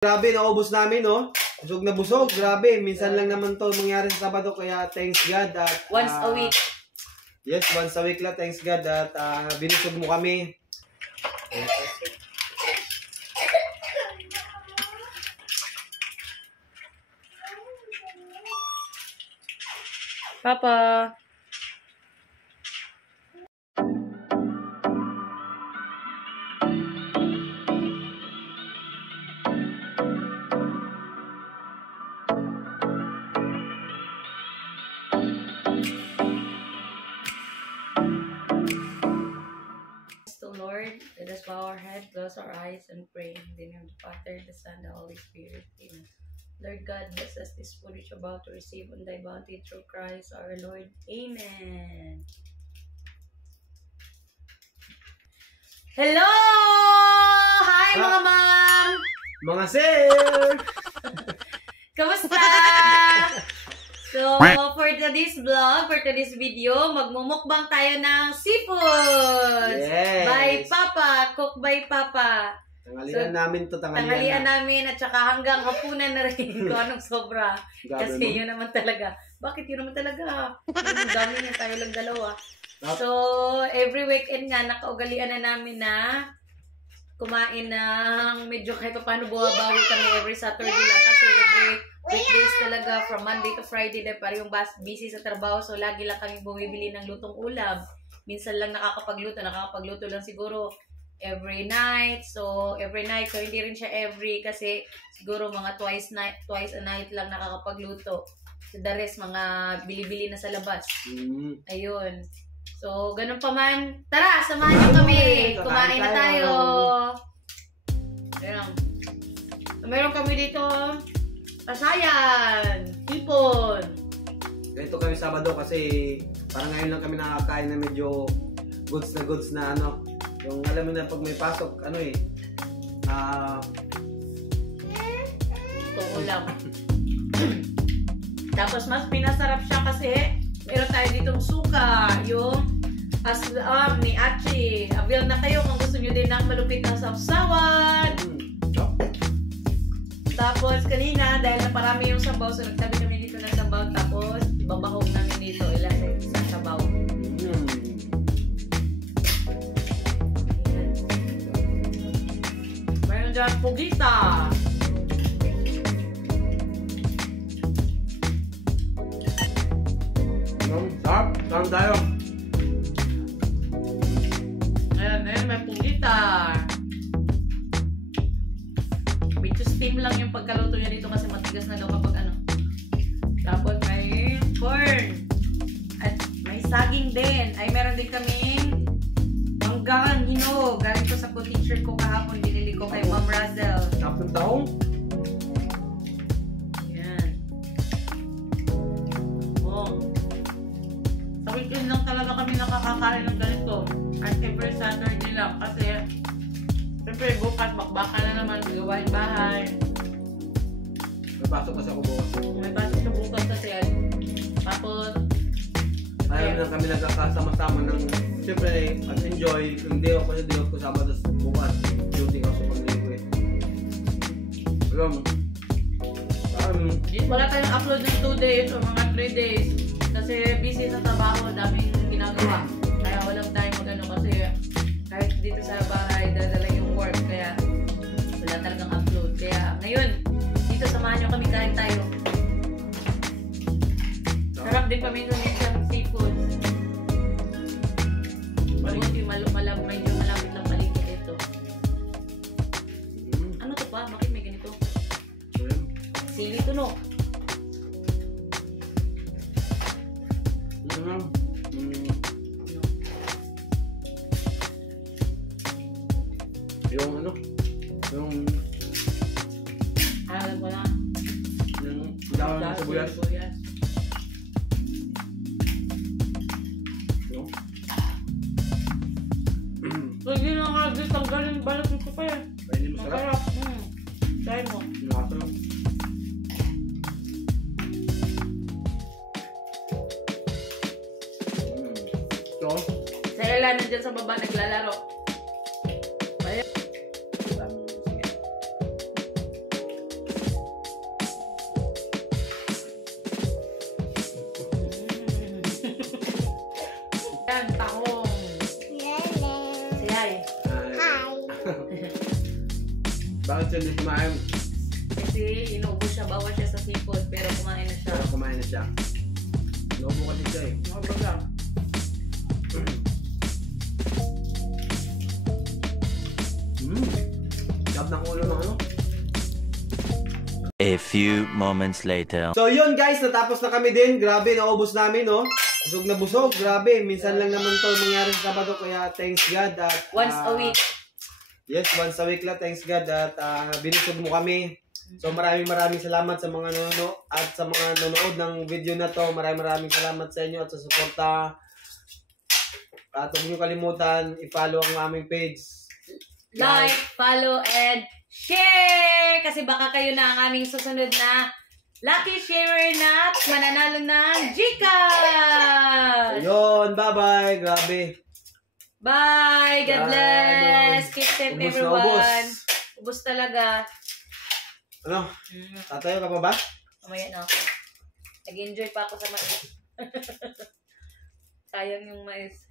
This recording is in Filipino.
Grabe, naubos namin, no? Busog na busog, grabe. Minsan lang naman to mangyari sa Sabado, kaya thanks God at... once a week. Yes, once a week lang, thanks God at binusog mo kami. Papa. Lord, let us bow our head, close our eyes, and pray in the name of the Father, the Son, the Holy Spirit. Amen. Lord God, bless us this food which you're about to receive on thy bounty through Christ our Lord. Amen. Hello! Hi mga ma'am! Mga sir! Kamusta? So, for today's vlog, for today's video, magmumukbang tayo ng seafood! Yes! By Papa! Cook by Papa! Tangalian namin to, tangalian namin at saka hanggang hapunan na rin kung anong sobra. Kasi yun naman talaga. Bakit yun naman talaga? Yung dami niya, tayo lang dalawa. So, every weekend nga, nakaugalian na namin na kumain ng medyo kahit pa paano bumabawi kami every Saturday lang. Kasi every weekdays talaga, from Monday to Friday, dahil parang yung busy sa trabaho. So, lagi lang kami bumibili ng lutong ulam. Minsan lang nakakapagluto lang siguro every night. So, hindi rin siya every kasi siguro mga twice a night lang nakakapagluto. So, the rest, mga bili-bili na sa labas. Ayun. So, ganun pa man. Tara, samahan niyo kami. Kumain na tayo. Ayun. Meron kami dito asayan, hipon. Ganito kami Sabado kasi parang ngayon lang kami nakakain na medyo goods na ano. Yung alam mo na pag may pasok, ano eh. Itong ulam. Tapos mas pinasarap siya kasi meron tayo ditong suka. Yung asam ni Achi. Avail na kayo kung gusto nyo din ng malupit na sawsawan. Tapos kanina, dahil naparami yung sabaw, so nagtabi kami dito ng sabaw. Tapos ibabahog namin dito ilagay sa sabaw. Mayroon dyan pugita. Sarap! Sarap tayo! Ayan, may pugita. Medyo steam lang yung pagkaluto niya dito kasi matigas na daw kapag ano. Tapos may corn. At may saging din. Ay, meron din kaming manggang hinog. Galing ko sa co-teacher ko kahapon. Binili ko kay Ma'am Razel. Tapos ng taong? Yan. Oh. Sa weekend lang talaga kami nakakakain ng ganito. At every Saturday lang. Kasi siyempre, bukas, bakbakan na naman, gawain bahay. May pasok kasi ako bukas. May pasok sa bukas kasi yan. Tapos, ayaw na kami nagkakasama-sama ng, siyempre, at-enjoy. Kung day off ko Sabado bukas, duty ako sa pag-ligo eh. Alam, wala tayong upload ng 2 days o mga 3 days. Kasi busy sa trabaho, daming ginagawa. Kaya walang time mag-ano kasi kahit dito sa bahay, dadala yung work, kaya wala talagang upload. Kaya ngayon, dito samahan nyo kami kain tayo. Sarap din paminsan yung seafood. Mabuti, medyo malapit lang paligid ito. Ano to pa? Bakit may ganito? Sili to, no? Yung ano? Yung... alam ko na. Yung dahon ng sibuyas. No? Hindi na nga dito tanggalin balat nito pa eh. Ay, hindi masarap. Try mo. Nakasarap. So? Sa Ella nandyan sa baba naglalaro. yan, tahong. Say hi. Bakit siya hindi kumain? Kasi inuubos siya, bawas siya sa seafood, pero kumain na siya. Pero kumain na siya. Inuubo kasi siya eh. Inuubos siya. Sarap ng ulo ng ano? A few moments later. So yun guys, natapos na kami din. Grabe, naubos namin, no? Busog na busog, grabe. Minsan lang naman to mangyari sa Sabado, kaya thanks God at... Once a week. Yes, once a week lang. Thanks God at binusog mo kami. So maraming salamat sa mga nanonood at sa mga nanonood ng video na to. Maraming salamat sa inyo at sa suporta. At huwag niyo kalimutan, i-follow ang aming page. Like, follow, and share! Kasi baka kayo na ang aming susunod na lucky sharer na mananalo ng Gcash! Ayun, bye-bye. Grabe. Bye! God bless! Keep safe, Ubus na everyone! ubus. Ubus talaga. Ano? Tatayo ka pa ba? Mamaya na ako. Nag-enjoy pa ako sa mais. Sayang yung mais.